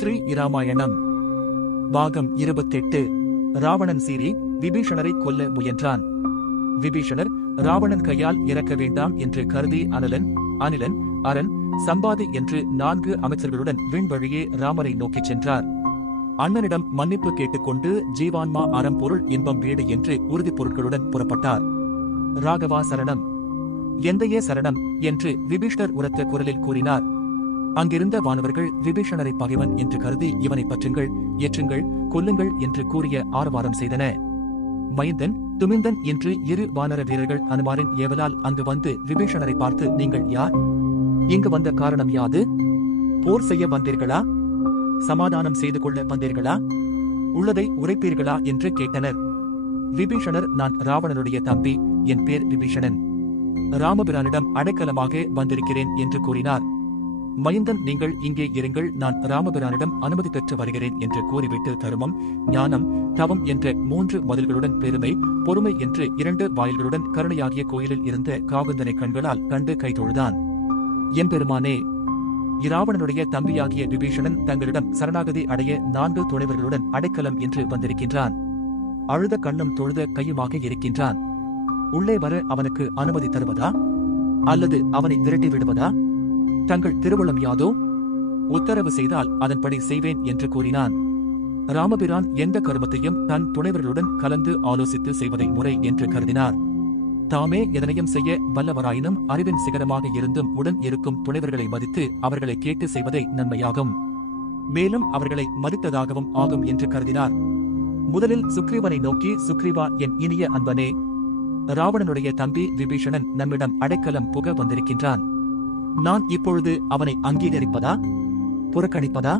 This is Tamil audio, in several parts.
ஸ்ரீ இராமாயணம் பாகம் 28. ராவணன் சீறி விபீஷணரை கொல்ல முயன்றான். விபீஷணர் ராவணன் கையால் இறக்க வேண்டாம் என்று கருதி அனிலன், அரன், சம்பாதி என்று 4 அமைச்சர்களுடன் விண்வழியே ராமரை நோக்கிச் சென்றார். அண்ணனிடம் மன்னிப்பு கேட்டுக்கொண்டு ஜீவான்மா அறம் பொருள் இன்பம் வீடு என்று உறுதிப் பொருட்களுடன் புறப்பட்டார். ராகவா சரணம், எந்தையே சரணம் என்று விபீஷணர் உரத்த குரலில் கூறினார். அங்கிருந்த வானவர்கள் விபீஷணரை பகைவன் என்று கருதி இவனை பற்றுங்கள், ஏற்றுங்கள், கொல்லுங்கள் என்று கூறிய ஆரவாரம் செய்தன. மைந்தன், துமிந்தன் என்று 2 வானர வீரர்கள் அனுமாரின் ஏவலால் அங்கு வந்து விபீஷணரை பார்த்து, நீங்கள் யார்? இங்கு வந்த காரணம் யாது? போர் செய்ய வந்தீர்களா? சமாதானம் செய்து கொள்ள வந்தீர்களா? உள்ளதை உரைப்பீர்களா என்று கேட்டனர். விபீஷணர், நான் ராவணனுடைய தம்பி, என் பேர் விபீஷணன். ராமபிரானிடம் அடைக்கலமாக வந்திருக்கிறேன் என்று கூறினார். மைந்தன், நீங்கள் இங்கே இருங்கள், நான் ராமபிரானிடம் அனுமதி பெற்று வருகிறேன் என்று கூறிவிட்டு தருமம், ஞானம், தவம் என்ற 3 மதில்களுடன் பெருமை, பொறுமை என்று 2 வாயில்களுடன் கருணையாகிய கோயிலில் இருந்த காகுந்தனை கண்களால் கண்டு கைதொழுதான். எம்பெருமானே, இராவணனுடைய தம்பியாகிய விபீஷணன் தங்களிடம் சரணாகதி அடைய 4 துணைவர்களுடன் அடைக்கலம் என்று வந்திருக்கின்றான். அழுத கண்ணும் தொழுத கையுமாக இருக்கின்றான். உள்ளே வர அவனுக்கு அனுமதி தருவதா அல்லது அவனை விரட்டி விடுவதா? தங்கள் திருவுளம் யாதோ? உத்தரவு செய்தால் அதன்படி செய்வேன் என்று கூறினான். ராமபிரான் எந்த கருமத்தையும் தன் துணைவர்களுடன் கலந்து ஆலோசித்து செய்வதை முறை என்று கருதினார். தாமே எதனையும் செய்ய வல்லவராயினும் அறிவின் சிகரமாக இருந்தும் உடன் இருக்கும் துணைவர்களை மதித்து அவர்களை கேட்டு செய்வதை நன்மையாகும், மேலும் அவர்களை மதித்ததாகவும் ஆகும் என்று கருதினார். முதலில் சுக்ரீவனை நோக்கி, சுக்ரீவா, என் இனிய அன்பனே, ராவணனுடைய தம்பி விபீஷணன் நம்மிடம் அடைக்கலம் புக வந்திருக்கின்றான். நான் இப்பொழுது அவனை அங்கீகரிப்பதா புறக்கணிப்பதா?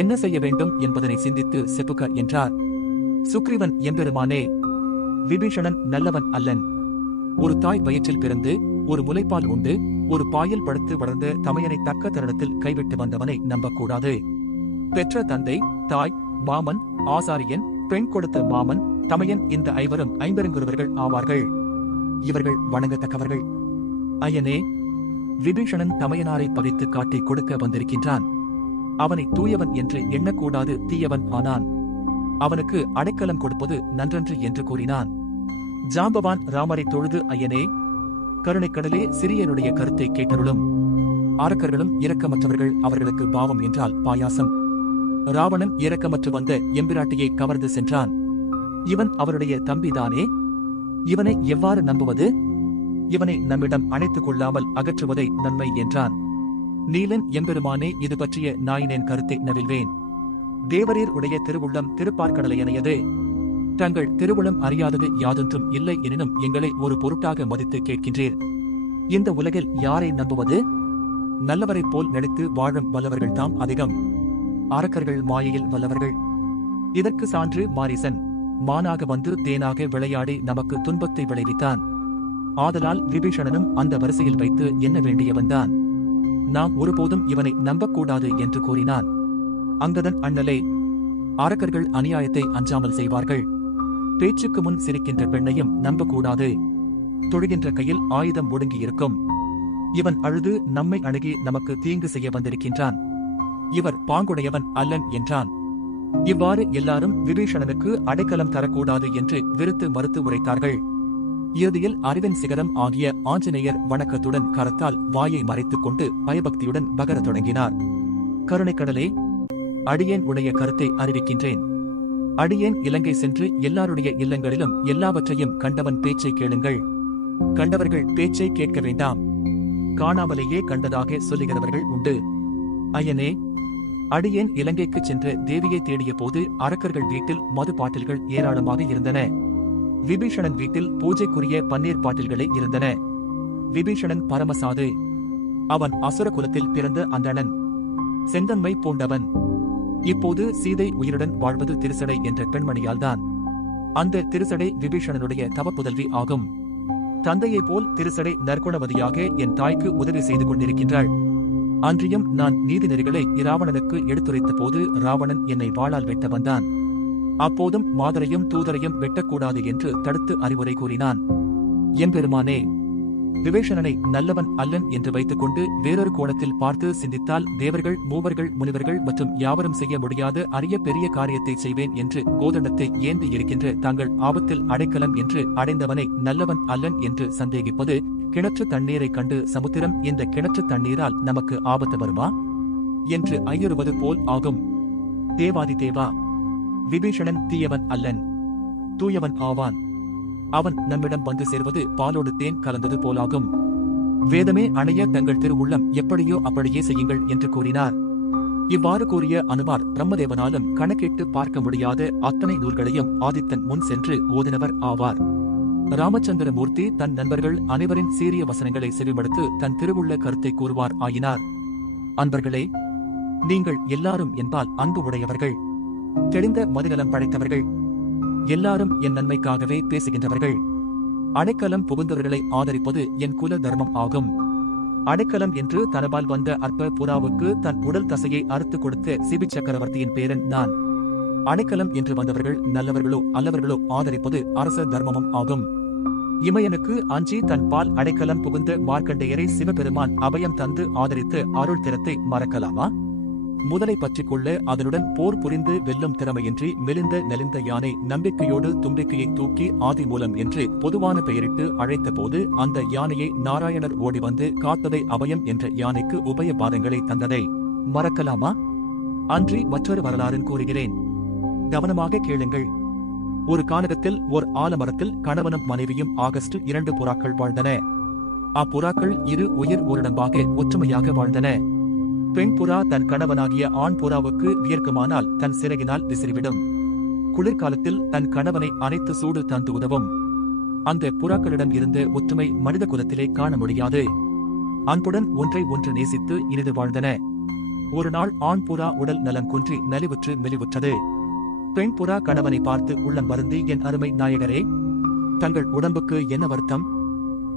என்ன செய்ய வேண்டும் என்பதனை சிந்தித்து செப்புக என்றார். சுக்ரீவன், எம்பெருமானே, விபீஷணன் நல்லவன் அல்லன். ஒரு தாய் வயிற்றில் பிறந்து ஒரு முலைப்பால் உண்டு ஒரு பாயில் படுத்து வளர்ந்த தமையனை தக்க தருணத்தில் கைவிட்டு வந்தவனை நம்பக்கூடாது. பெற்ற தந்தை, தாய், மாமன், ஆசாரியன், பெண் கொடுத்த மாமன், தமையன், இந்த 5வரும் ஐம்பெருங்குருவர்கள் ஆவார்கள். இவர்கள் வணங்கத்தக்கவர்கள். ஐயனே, விபீஷணன் தமையனாரை பகைத்து காட்டி கொடுக்க வந்திருக்கின்றான். அவனை தூயவன் என்று எண்ணக்கூடாது, தீயவன் ஆனான். அவனுக்கு அடைக்கலம் கொடுப்பது நன்றன்று என்று கூறினான். ஜாம்பவான் ராமரை தொழுது, ஐயனே, கருணைக்கடலே, சிறியனுடைய கருத்தை கேட்டருளும். அரக்கர்களும் இரக்கமற்றவர்கள், அவர்களுக்கு பாவம் என்றால் பாயாசம். ராவணன் இரக்கமற்று வந்த எம்பிராட்டியை கவர்ந்து சென்றான். இவன் அவருடைய தம்பிதானே? இவனை எவ்வாறு நம்புவது? இவனை நம்மிடம் அணைத்துக் கொள்ளாமல் அகற்றுவதை நன்மை என்றான். நீலன், எம்பெருமானே, இது பற்றிய நாயினேன் கருத்தை நவில்வேன். தேவரீர் உடைய திருவுள்ளம் திருப்பார்க்கடலையனையது. தங்கள் திருவுளம் அறியாதது யாதொன்றும் இல்லை எனினும் எங்களை ஒரு பொருட்டாக மதித்து கேட்கின்றீர். இந்த உலகில் யாரை நம்புவது? நல்லவரைப் போல் நடித்து வாழும் வல்லவர்கள் தாம் அதிகம். அரக்கர்கள் மாயையில் வல்லவர்கள். இதற்கு சான்று மாரீசன் மானாக வந்து தேனாக விளையாடி நமக்கு துன்பத்தை விளைவித்தான். ஆதலால் விபீஷணனும் அந்த வரிசையில் வைத்து எண்ண வேண்டியவன்தான். நாம் ஒருபோதும் இவனை நம்பக்கூடாது என்று கூறினான். அங்கதன், அண்ணலே, அரக்கர்கள் அநியாயத்தை அஞ்சாமல் செய்வார்கள். பேச்சுக்கு முன் சிரிக்கின்ற பெண்ணையும் நம்பக்கூடாது. தொழுகின்ற கையில் ஆயுதம் ஒடுங்கியிருக்கும். இவன் அழுது நம்மை அணுகி நமக்கு தீங்கு செய்ய வந்திருக்கின்றான். இவர் பாங்குடையவன் அல்லன் என்றான். இவ்வாறு எல்லாரும் விபீஷணனுக்கு அடைக்கலம் தரக்கூடாது என்று விருத்து மறுத்து உரைத்தார்கள். இறுதியில் அறிவின் சிகரம் ஆகிய ஆஞ்சநேயர் வணக்கத்துடன் கரத்தால் வாயை மறைத்துக் கொண்டு பயபக்தியுடன் பகரத் தொடங்கினார். கருணைக்கடலே, அடியேன் உடைய கருத்தை அறிவிக்கின்றேன். அடியேன் இலங்கை சென்று எல்லாருடைய இல்லங்களிலும் எல்லாவற்றையும் கண்டவன் பேச்சை கேளுங்கள். கண்டவர்கள் பேச்சை கேட்க வேண்டாம். காணாமலேயே கண்டதாக சொல்லுகிறவர்கள் உண்டு. ஐயனே, அடியேன் இலங்கைக்கு சென்ற தேவியை தேடிய போது அரக்கர்கள் வீட்டில் மது பாட்டில்கள் ஏராளமாக இருந்தன. விபீஷணன் வீட்டில் பூஜைக்குரிய பன்னீர் பாட்டில்களே இருந்தன. விபீஷணன் பரமசாது. அவன் அசுர குலத்தில் பிறந்த அந்தணன், செந்தன்மை பூண்டவன். இப்போது சீதை உயிருடன் வாழ்வது திருசடை என்ற பெண்மணியால்தான். அந்த திருசடை விபீஷணனுடைய தவப்புதல்வி ஆகும். தந்தையைப் போல் திருசடை நற்குணவதியாக என் தாய்க்கு உதவி செய்து கொண்டிருக்கின்றாள். அன்றியும் நான் நீதி நெறிகளை இராவணனுக்கு எடுத்துரைத்த போது ராவணன் என்னை வாளால் வெட்ட வந்தான். அப்போதும் மாதரையும் தூதரையும் வெட்டக்கூடாது என்று தடுத்து அறிவுரை கூறினான். எம்பெருமானே, விபீஷணனை நல்லவன் அல்லன் என்று வைத்துக்கொண்டு வேறொரு கோணத்தில் பார்த்து சிந்தித்தால் தேவர்கள் மூவர்கள் முனிவர்கள் மற்றும் யாவரும் செய்ய முடியாத அரிய பெரிய காரியத்தை செய்வேன் என்று கோதண்டத்தை ஏந்தி இருக்கின்ற தாங்கள் ஆபத்தில் அடைக்கலம் என்று அடைந்தவனை நல்லவன் அல்லன் என்று சந்தேகிப்பது கிணற்று தண்ணீரை கண்டு சமுத்திரம் இந்த கிணற்று தண்ணீரால் நமக்கு ஆபத்து வருமா என்று ஐயுறுவது போல் ஆகும். தேவாதி தேவா, விபீஷணன் தீயவன் அல்லன், தூயவன் ஆவான். அவன் நம்மிடம் வந்து சேர்வது பாலோடு தேன் கலந்தது போலாகும். வேதமே அணைய தங்கள் திருவுள்ளம் எப்படியோ அப்படியே செய்யுங்கள் என்று கூறினார். இவ்வாறு கூறிய அனுமார் பிரம்மதேவனாலும் கணக்கிட்டு பார்க்க முடியாத அத்தனை நூல்களையும் ஆதித்தன் முன் சென்று ஓதினவர் ஆவார். ராமச்சந்திரமூர்த்தி தன் நண்பர்கள் அனைவரின் சீரிய வசனங்களை செவிமடுத்து தன் திருவுள்ள கருத்தை கூறுவார் ஆயினார். அன்பர்களே, நீங்கள் எல்லாரும் என்பால் அன்பு உடையவர்கள், தெளிந்த மதிநலம் படைத்தவர்கள், எல்லாரும் என் நன்மைக்காகவே பேசுகின்றவர்கள். அடைக்கலம் புகுந்தவர்களை ஆதரிப்பது என் குல தர்மம் ஆகும். அடைக்கலம் என்று தனபால் வந்த அற்ப புறாவுக்கு தன் உடல் தசையை அறுத்துக் கொடுத்த சிபி சக்கரவர்த்தியின் பேரன் நான். அடைக்கலம் என்று வந்தவர்கள் நல்லவர்களோ அல்லவர்களோ ஆதரிப்பது அரச தர்மமும் ஆகும். இமயனுக்கு அஞ்சி தன் பால் அடைக்கலம் புகுந்த மார்க்கண்டேயரை சிவபெருமான் அபயம் தந்து ஆதரித்த அருள் திறத்தை மறக்கலாமா? முதலை பற்றிக் கொள்ள அதனுடன் போர் புரிந்து வெல்லும் திறமையின்றி மெலிந்த நெலிந்த யானை நம்பிக்கையோடு தும்பிக்கையை தூக்கி ஆதி மூலம் என்று பொதுவான பெயரிட்டு அழைத்த போது அந்த யானையை நாராயணர் ஓடி வந்து காத்ததை அபயம் என்ற யானைக்கு உபய பாதங்களை தந்ததை மறக்கலாமா? அன்றி மற்றொரு வரலாறும் கூறுகிறேன், கவனமாக கேளுங்கள். ஒரு கானகத்தில் ஓர் ஆலமரத்தில் கணவனும் மனைவியும் ஆகஸ்ட் 2 புறாக்கள் வாழ்ந்தன. அப்புறாக்கள் இரு உயிர் ஓரிடம்பாக ஒற்றுமையாக வாழ்ந்தன. பெண் புறா தன் கணவனாகிய ஆண் புறாவுக்கு வியர்க்குமானால் தன் சிறகினால் விசிறிவிடும். குளிர்காலத்தில் தன் கணவனை அனைத்து சூடு தந்து உதவும். அந்த புறாக்களிடம் இருந்த ஒற்றுமை மனித குலத்திலே காண முடியாது. அன்புடன் ஒன்றை ஒன்று நேசித்து இனிது வாழ்ந்தன. ஒரு நாள் ஆண் புறா உடல் நலம் குன்றி நலிவுற்று மெலிவுற்றது. பெண் புறா கணவனை பார்த்து உள்ளம் வருந்தி, என் அருமை நாயகரே, தங்கள் உடம்புக்கு என்ன வருத்தம்?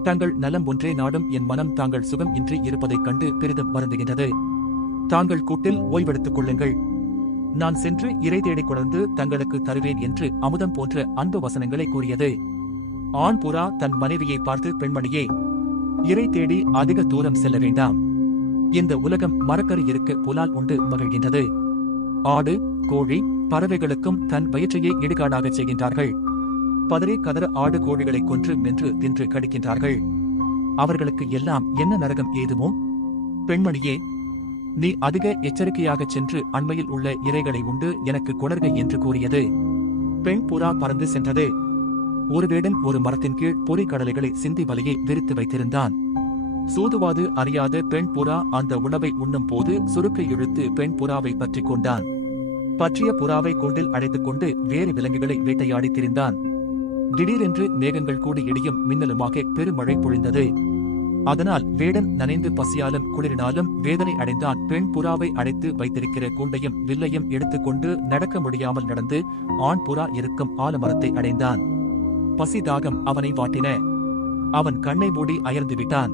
தங்கள் நலம் ஒன்றே நாடும் என் மனம் தாங்கள் சுகம் இன்றி இருப்பதைக் கண்டு பெரிதும் வருந்துகின்றது. தாங்கள் கூட்டில் ஓய்வெடுத்துக் கொள்ளுங்கள், நான் சென்று இறை தேடிக் கொணர்ந்து தங்களுக்கு தருவேன் என்று அமுதம் போன்ற அன்பு வசனங்களை கூறியது. ஆண் புறா தன் மனைவியை பார்த்து, பெண்மணியே, இறை தேடி அதிக தூரம் செல்ல வேண்டாம். இந்த உலகம் மரக்கறி இருக்க புலால் உண்டு மகிழ்கின்றது. ஆடு கோழி பறவைகளுக்கும் தன் வயிற்றையே இடுகாடாகச் செய்கின்றார்கள். பதறி கதற ஆடு கோழிகளை கொன்று மென்று தின்று கடிக்கின்றார்கள். அவர்களுக்கு எல்லாம் என்ன நரகம் ஏதுமோ? பெண்மணியே, நீ அதிக எச்சரிக்கையாகச் சென்று அண்மையில் உள்ள இரைகளை உண்டு எனக்கு கொணர்க என்று கூறியது. பெண் புறா பறந்து சென்றது. ஒரு வேடன் ஒரு மரத்தின் கீழ் பொறி கடலைகளை சிந்தி வலையை விரித்து வைத்திருந்தான். சூதுவாது அறியாத பெண் புறா அந்த உணவை உண்ணும் போது சுருக்கை இழுத்து பெண் புறாவை பற்றிக் கொண்டான். பற்றிய புறாவை கூண்டில் அடைத்துக் கொண்டு வேறு விலங்குகளை வேட்டையாடி திரிந்தான். திடீரென்று மேகங்கள் கூடி இடியும் மின்னலுமாக பெருமழை பொழிந்தது. அதனால் வேடன் நனைந்து பசியாலும் குளிரினாலும் வேதனை அடைந்தான். பெண் புறாவை அடைத்து வைத்திருக்கிற கூண்டையும் வில்லையும் எடுத்துக்கொண்டு நடக்க முடியாமல் நடந்து ஆண் புறா இருக்கும் ஆலமரத்தை அடைந்தான். பசி தாகம் அவனை வாட்டின. அவன் கண்ணை மூடி அயர்ந்து விட்டான்.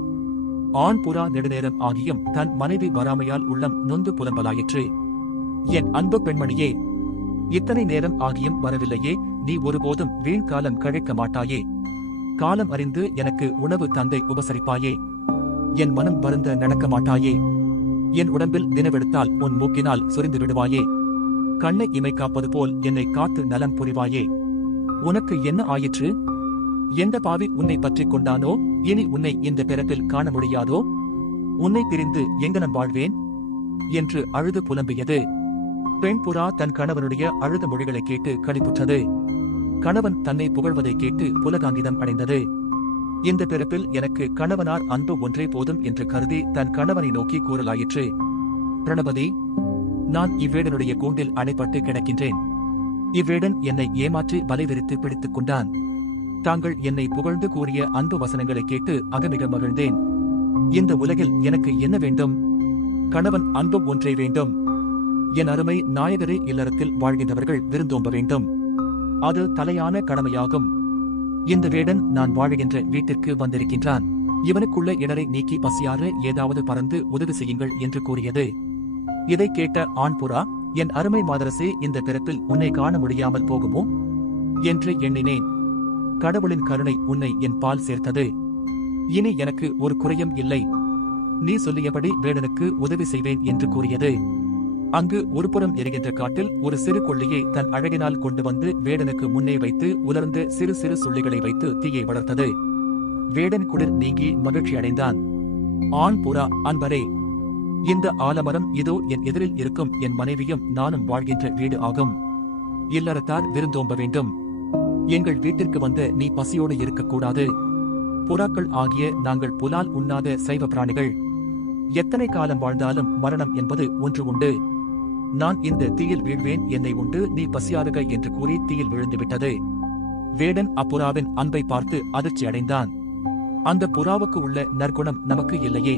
ஆண் புறா நெடுநேரம் ஆகியும் தன் மனைவி வராமையால் உள்ளம் நொந்து புலம்பலாயிற்று. என் அன்பு பெண்மணியே, இத்தனை நேரம் ஆகியும் வரவில்லையே, நீ ஒருபோதும் வீண் காலம் கழிக்க மாட்டாயே. காலம் அறிந்து எனக்கு உணவு தந்தை உபசரிப்பாயே. என் மனம் வருந்த நடக்க மாட்டாயே. என் உடம்பில் தினவெடுத்தால் உன் மூக்கினால் சொரிந்து விடுவாயே. கண்ணை இமை காப்பது போல் என்னை காத்து நலம் புரிவாயே. உனக்கு என்ன ஆயிற்று? எந்த பாவி உன்னை பற்றிக் கொண்டானோ? இனி உன்னை இந்த பிறப்பில் காண முடியாதோ? உன்னை பிரிந்து எங்கனம் வாழ்வேன் என்று அழுது புலம்பியது. பெண் புறா தன் கணவனுடைய அழுத மொழிகளை கேட்டு களிப்புற்றது. கணவன் தன்னை புகழ்வதை கேட்டு புலகாங்கிதம் அடைந்தது. இந்த பிறப்பில் எனக்கு கணவனார் அன்பு ஒன்றே போதும் என்று கருதி தன் கணவனை நோக்கி கூறலாயிற்று. பிரணபதி, நான் இவ்வேடனுடைய கூண்டில் அடைப்பட்டு கிடக்கின்றேன். இவ்வேடன் என்னை ஏமாற்றி வலை விரித்து பிடித்துக் கொண்டான். தாங்கள் என்னை புகழ்ந்து கூறிய அன்பு வசனங்களை கேட்டு அகமிக மகிழ்ந்தேன். இந்த உலகில் எனக்கு என்ன வேண்டும்? கணவன் அன்பு ஒன்றே வேண்டும். என் அருமை நாயகரே, இல்லறத்தில் வாழ்கின்றவர்கள் விருந்தோம்ப வேண்டும். அது தலையான கடமையாகும். இந்த வேடன் நான் வாழுகின்ற வீட்டிற்கு வந்திருக்கின்றான். இவனுக்குள்ள இடரை நீக்கி பசியார ஏதாவது பறந்து உதவி செய்யுங்கள் என்று கூறியது. இதை கேட்ட ஆண் புறா, என் அருமை மாதரசே, இந்த பிறப்பில் உன்னை காண முடியாமல் போகுமோ என்று எண்ணினேன். கடவுளின் கருணை உன்னை என் பால் சேர்த்தது. இனி எனக்கு ஒரு குறையும் இல்லை. நீ சொல்லியபடி வேடனுக்கு உதவி செய்வேன் என்று கூறியது. அங்கு ஒருபுறம் எரிகின்ற காட்டில் ஒரு சிறு கொள்ளியை தன் அழகினால் கொண்டு வந்து வேடனுக்கு முன்னே வைத்து உலர்ந்த சிறு சிறு சுள்ளிகளை வைத்து தீயை வளர்த்தது. வேடன் குளிர் நீங்கி மகிழ்ச்சி அடைந்தான். ஆண் புறா, அன்பரே, இந்த ஆலமரம் இதோ என் எதிரில் இருக்கும் என் மனைவியும் நானும் வாழ்கின்ற வீடு ஆகும். இல்லறத்தார் விருந்தோம்ப வேண்டும். எங்கள் வீட்டிற்கு வந்த நீ பசியோடு இருக்கக்கூடாது. புறாக்கள் ஆகிய நாங்கள் புலால் உண்ணாத சைவ பிராணிகள். எத்தனை காலம் வாழ்ந்தாலும் மரணம் என்பது ஒன்று உண்டு. நான் இந்த தீயில் வீழ்வேன், என்னை உண்டு நீ பசியாறுக என்று கூறி தீயில் விழுந்து விட்டது. வேடன் அப்புறாவின் அன்பை பார்த்து அதிர்ச்சி அடைந்தான். அந்த புறாவுக்கு உள்ள நற்குணம் நமக்கு இல்லையே.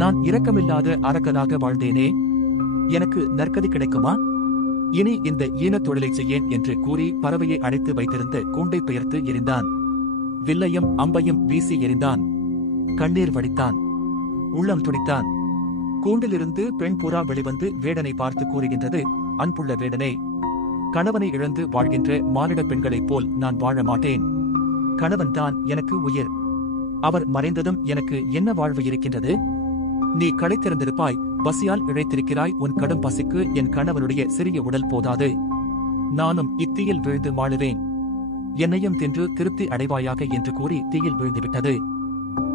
நான் இரக்கமில்லாத அரக்கனாக வாழ்ந்தேனே, எனக்கு நற்கதி கிடைக்குமா? இனி இந்த ஈனத் தொழிலை செய்யேன் என்று கூறி பறவையை அழைத்து வைத்திருந்த கூண்டை பெயர்த்து எறிந்தான். வில்லையும் அம்பையும் வீசி எறிந்தான். கண்ணீர் வடித்தான். உள்ளம் துடித்தான். கூண்டிலிருந்து பெண் புறா வெளிவந்து வேடனை பார்த்து கூறுகின்றது, அன்புள்ள வேடனே, கணவனை இழந்து வாழ்கின்ற மானிட பெண்களைப் போல் நான் வாழ மாட்டேன். கணவன்தான் எனக்கு உயிர். அவர் மறைந்ததும் எனக்கு என்ன வாழ்வு இருக்கின்றது? நீ களைத்திருந்திருப்பாய், பசியால் இழைத்திருக்கிறாய். உன் கடும் பசிக்கு என் கணவனுடைய சிறிய உடல் போதாது. நானும் இத்தீயில் வீழ்ந்து மாழுவேன். என்னையும் தின்று திருப்தி அடைவாயாக என்று கூறி தீயில் வீழ்ந்துவிட்டது.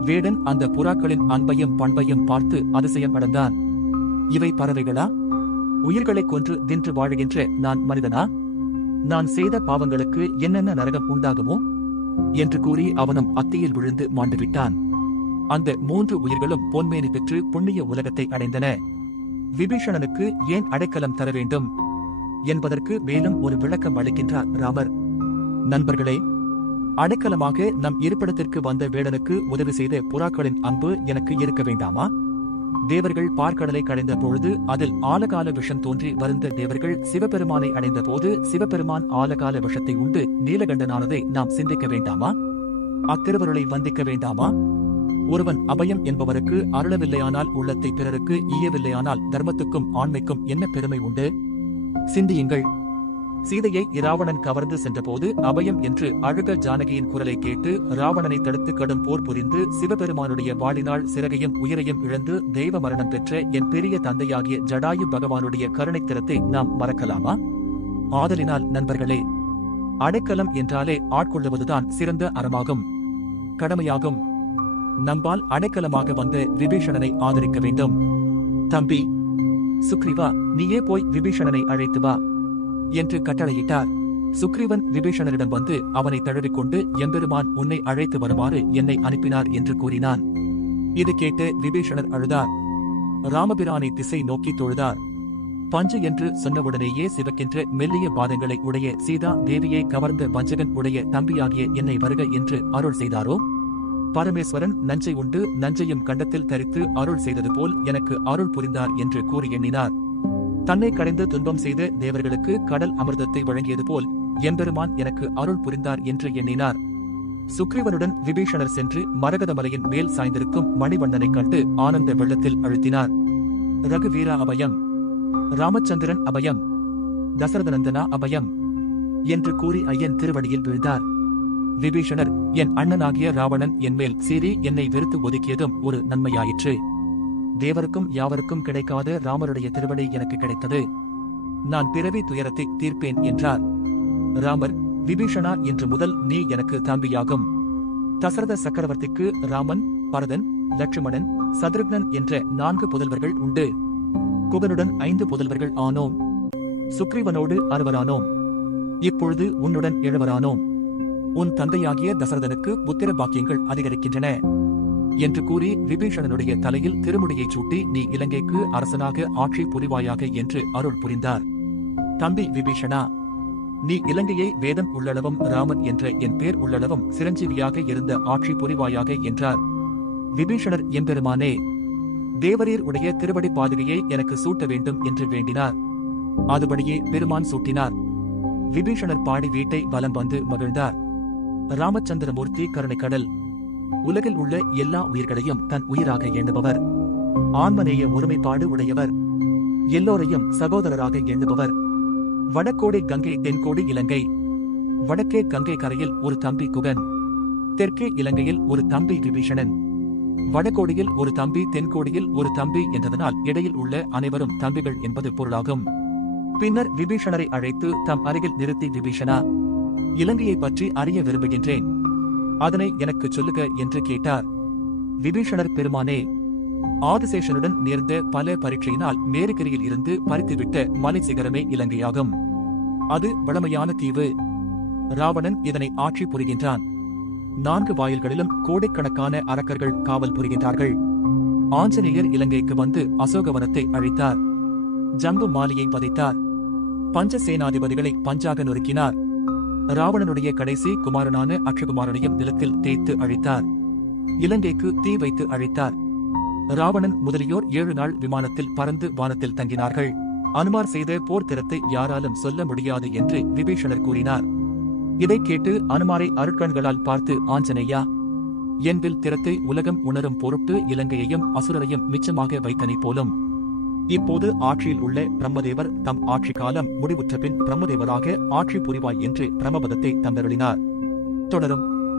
வேடன் அந்த புறாக்களின் அன்பையும் பண்பையும் பார்த்து அதிசயம் அடைந்தான். இவை பறவைகளா? உயிர்களைக் கொன்று தின்று வாழுகின்ற நான் மனிதனா? நான் செய்த பாவங்களுக்கு என்னென்ன நரகம் உண்டாகுமோ என்று கூறி அவனும் அத்தியில் விழுந்து மாண்டுவிட்டான். அந்த 3 உயிர்களும் பொன்மேனி பெற்று புண்ணிய உலகத்தை அடைந்தன. விபீஷணனுக்கு ஏன் அடைக்கலம் தர வேண்டும் என்பதற்கு மேலும் ஒரு விளக்கம் அளிக்கின்றார் ராமர். நண்பர்களே, அடைக்கலமாக நம் இருப்பிடத்திற்கு வந்த வேடனுக்கு உதவி செய்த புறாக்களின் அன்பு எனக்கு இருக்க வேண்டாமா? தேவர்கள் பார்க்கடலை கடைந்த பொழுது அதில் ஆலகால விஷம் தோன்றி வருந்த தேவர்கள் சிவபெருமானை அடைந்த போது சிவபெருமான் ஆலகால விஷத்தை உண்டு நீலகண்டனானதை நாம் சிந்திக்க வேண்டாமா? அத்திருவருளை வந்திக்க வேண்டாமா? ஒருவன் அபயம் என்பவருக்கு அருளவில்லையானால், உள்ளத்தை பிறருக்கு ஈயவில்லையானால் தர்மத்துக்கும் ஆண்மைக்கும் என்ன பெருமை உண்டு? சிந்தியுங்கள். சீதையை இராவணன் கவர்ந்து சென்றபோது அபயம் என்று அழுக ஜானகியின் குரலை கேட்டு ராவணனை தடுத்து கடும் போர் புரிந்து சிவபெருமானுடைய வாளினால் சிறகையும் உயிரையும் இழந்து தெய்வ மரணம் பெற்ற என் பெரிய தந்தையாகிய ஜடாயு பகவானுடைய கருணைத்திறத்தை நாம் மறக்கலாமா? ஆதலினால் நண்பர்களே, அடைக்கலம் என்றாலே ஆட்கொள்ளுவதுதான் சிறந்த அறமாகும், கடமையாகும். நம்பால் அடைக்கலமாக வந்த விபீஷணனை ஆதரிக்க வேண்டும். தம்பி சுக்ரீவா, நீயே போய் விபீஷணனை அழைத்து வா என்று கட்டளையிட்டார். சுக்ரீவன் விபீஷணரிடம் வந்து அவனை தழுவிக்கொண்டு, எம்பெருமான் உன்னை அழைத்து வருமாறு என்னை அனுப்பினார் என்று கூறினான். இது கேட்டு விபீஷணர் அழுதார். ராமபிரானை திசை நோக்கி தொழுதார். பஞ்சு என்று சொன்னவுடனேயே சிவக்கின்ற மெல்லிய பாதங்களை உடைய சீதா தேவியை கவர்ந்த வஞ்சகன் உடைய தம்பியாகிய என்னை வருக என்று அருள் செய்தாரோ? பரமேஸ்வரன் நஞ்சை உண்டு நஞ்சையும் கண்டத்தில் தரித்து அருள் செய்தது போல் எனக்கு அருள் புரிந்தார் என்று கூறி எண்ணினார். தன்னை கடைந்து துன்பம் செய்த தேவர்களுக்கு கடல் அமிர்தத்தை வழங்கியது போல் எம்பெருமான் எனக்கு அருள் புரிந்தார் என்று எண்ணினார். சுக்ரீவனுடன் விபீஷணர் சென்று மரகத மலையின் மேல் சாய்ந்திருக்கும் மணிவண்ணனைக் கண்டு ஆனந்த வெள்ளத்தில் அழுத்தினார். ரகுவீரா அபயம், ராமச்சந்திரன் அபயம், தசரதநந்தனா அபயம் என்று கூறி ஐயன் திருவடியில் வீழ்ந்தார். விபீஷணர், என் அண்ணனாகிய ராவணன் என்மேல் சீறி என்னை வெறுத்து ஒதுக்கியதும் ஒரு நன்மையாயிற்று. தேவருக்கும் யாவருக்கும் கிடைக்காத ராமருடைய திருவடி எனக்கு கிடைத்தது. நான் பிறவி துயரத்தை தீர்ப்பேன் என்றார். ராமர், விபீஷணா, இன்று முதல் நீ எனக்கு தம்பியாகும். தசரத சக்கரவர்த்திக்கு ராமன், பரதன், லட்சுமணன், சத்ருக்னன் என்ற 4 புதல்வர்கள் உண்டு. குகனுடன் 5 புதல்வர்கள் ஆனோம். சுக்ரீவனோடு 6 இப்பொழுது உன்னுடன் 7 உன் தந்தையாகிய தசரதனுக்கு புத்திர பாக்கியங்கள் அதிகரிக்கின்றன என்று கூறி விபீஷணனுடைய தலையில் திருமுடியை சூட்டி, நீ இலங்கைக்கு அரசனாக ஆட்சி புரிவாயாக என்று அருள் புரிந்தார். தம்பி விபீஷணா, நீ இலங்கையை வேதம் உள்ளளவும் ராமன் என்ற என் பேர் உள்ளளவும் சிரஞ்சீவியாக இருந்த ஆட்சி புரிவாயாக என்றார். விபீஷணர், எம்பெருமானே, தேவரீர் உடைய திருவடி பாதுகையை எனக்கு சூட்ட வேண்டும் என்று வேண்டினார். அதுபடியே பெருமான் சூட்டினார். விபீஷணர் பாடி வீட்டை வலம் வந்து மகிழ்ந்தார். ராமச்சந்திரமூர்த்தி கருணைக்கடல். உலகில் உள்ள எல்லா உயிர்களையும் தன் உயிராக எண்ணுபவர். ஆன்மநேய ஒருமைப்பாடு உடையவர். எல்லோரையும் சகோதரராக எண்ணுபவர். வடக்கோடி கங்கை, தென்கோடி இலங்கை. வடக்கே கங்கை கரையில் ஒரு தம்பி குகன். தெற்கே இலங்கையில் ஒரு தம்பி விபீஷணன், வடகோடியில் ஒரு தம்பி, தென்கோடியில் ஒரு தம்பி என்றதனால் இடையில் உள்ள அனைவரும் தம்பிகள் என்பது பொருளாகும். பின்னர் விபீஷணரை அழைத்து தம் அருகில் நிறுத்தி, விபீஷணா, இலங்கையை பற்றி அறிய விரும்புகின்றேன், அதனை எனக்குச் சொல்லுக என்று கேட்டார். விபீஷணர், பெருமானே, ஆதிசேஷனுடன் நேர்ந்த பல பரீட்சையினால் மேருகிரியில் இருந்து பறித்துவிட்ட மலை சிகரமே இலங்கையாகும். அது வளமையான தீவு. ராவணன் இதனை ஆட்சி புரிகின்றான். 4 வாயில்களிலும் கோடிக்கணக்கான அரக்கர்கள் காவல் புரிகின்றார்கள். ஆஞ்சநேயர் இலங்கைக்கு வந்து அசோகவனத்தை அழித்தார். ஜம்பு மாலியை வதைத்தார். பஞ்சசேனாதிபதிகளை பஞ்சாக நொறுக்கினார். ராவணனுடைய கடைசி குமாரனான அக்ஷகுமாரனையும் நிலத்தில் தேய்த்து அழித்தார். இலங்கைக்கு தீ வைத்து அழித்தார். ராவணன் முதலியோர் 7 நாள் விமானத்தில் பறந்து வானத்தில் தங்கினார்கள். அனுமார் செய்த போர் திறத்தை யாராலும் சொல்ல முடியாது என்று விபீஷணர் கூறினார். இதைக் கேட்டு அனுமாரை அருட்கண்களால் பார்த்து, ஆஞ்சநேயா, என் வில் திறத்தை உலகம் உணரும் பொருட்டு இலங்கையையும் அசுரரையும் மிச்சமாக வைத்தனை போலும். இப்போது ஆட்சியில் உள்ள பிரம்மதேவர் தம் ஆட்சி காலம் முடிவுற்ற பின் பிரம்மதேவராக ஆட்சி புரிவாய் என்று பிரம்மபதத்தை தந்தருளினார். தொடரும்.